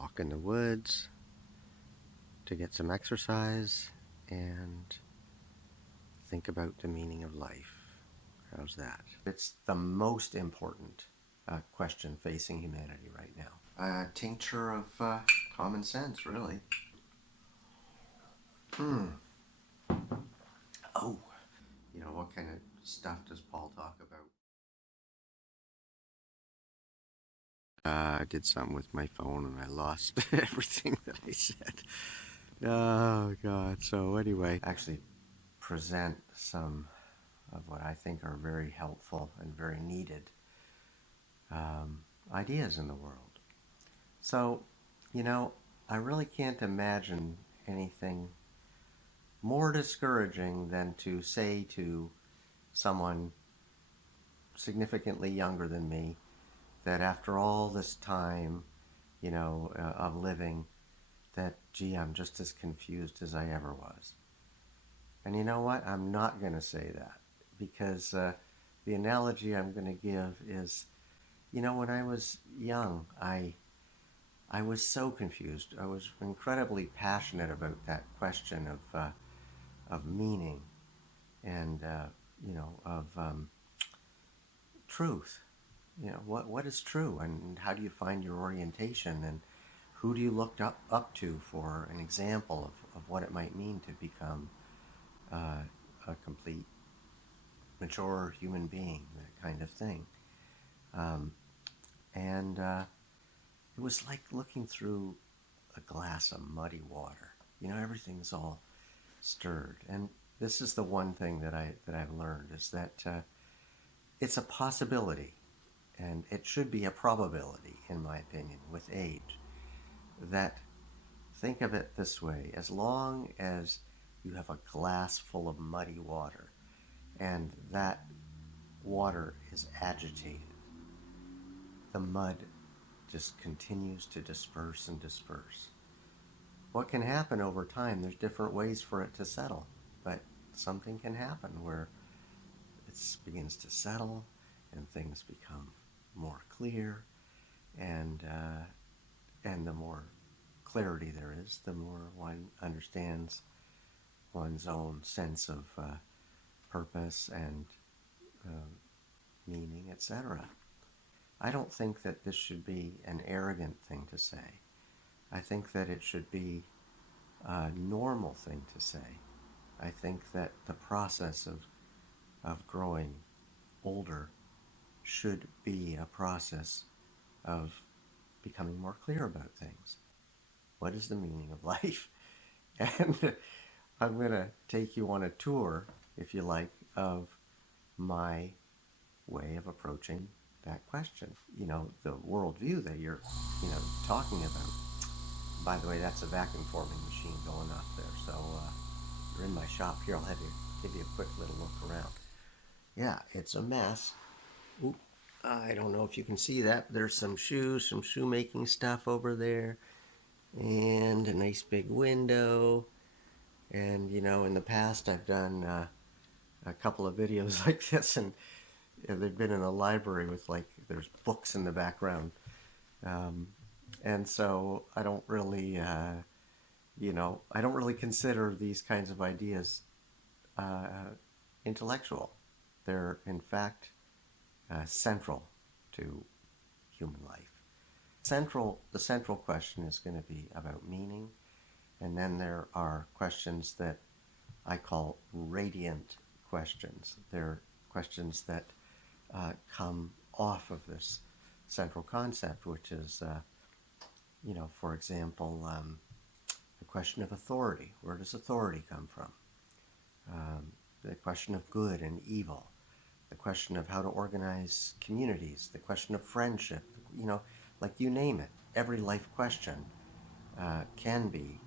walk in the woods to get some exercise and think about the meaning of life. How's that? It's the most important question facing humanity right now. A tincture of common sense, really. Oh, what kind of stuff does Paul talk about? I did something with my phone and I lost everything that I said. Oh, God. So, anyway, actually present some of what I think are very helpful and very needed ideas in the world. So, I really can't imagine anything more discouraging than to say to someone significantly younger than me that after all this time, of living, that, gee, I'm just as confused as I ever was. And you know what? I'm not going to say that because the analogy I'm going to give is, when I was young, I was so confused. I was incredibly passionate about that question of meaning and of truth. What is true, and how do you find your orientation, and who do you look up to for an example of what it might mean to become a complete, mature human being, that kind of thing. And it was like looking through a glass of muddy water. Everything's all stirred. And this is the one thing that I've learned is that it's a possibility, and it should be a probability, in my opinion, with age, that think of it this way: as long as you have a glass full of muddy water and that water is agitated, the mud just continues to disperse and disperse. What can happen over time, there's different ways for it to settle, but something can happen where it begins to settle and things become more clear, and the more clarity there is, the more one understands one's own sense of purpose and meaning, etc. I don't think that this should be an arrogant thing to say. I think that it should be a normal thing to say. I think that the process of growing older should be a process of becoming more clear about things. What is the meaning of life? And I'm going to take you on a tour, if you like, of my way of approaching that question. The worldview that you're, talking about. By the way, that's a vacuum forming machine going off there. So you're in my shop here. I'll give you a quick little look around. Yeah, it's a mess. Oop, I don't know if you can see that. There's some shoes, some shoemaking stuff over there, and a nice big window. And in the past I've done a couple of videos like this, and they've been in a library with there's books in the background, and so I don't really consider these kinds of ideas intellectual. They're in fact central to human life. The central question is going to be about meaning, and then there are questions that I call radiant questions. They're questions that come off of this central concept, which is, for example, the question of authority. Where does authority come from? The question of good and evil. The question of how to organize communities. The question of friendship. You name it. Every life question can be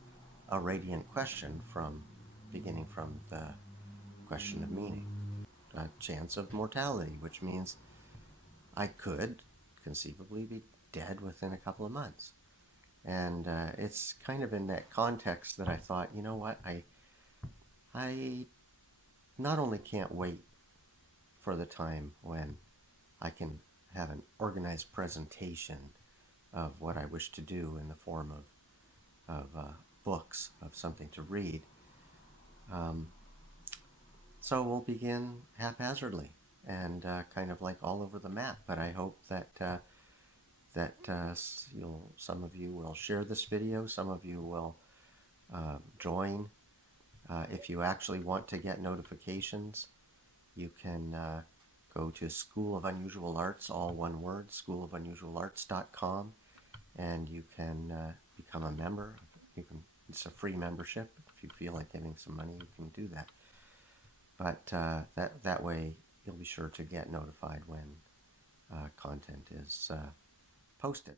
a radiant question beginning from the question of meaning. A chance of mortality, which means I could conceivably be dead within a couple of months. And it's kind of in that context that I thought, you know what, I not only can't wait for the time when I can have an organized presentation of what I wish to do in the form of books, of something to read. Um, so we'll begin haphazardly and kind of like all over the map. But I hope that some of you will share this video, some of you will join. If you actually want to get notifications, you can go to School of Unusual Arts, all one word, schoolofunusualarts.com, and you can become a member. It's a free membership. If you feel like giving some money, you can do that. But that way, you'll be sure to get notified when content is posted.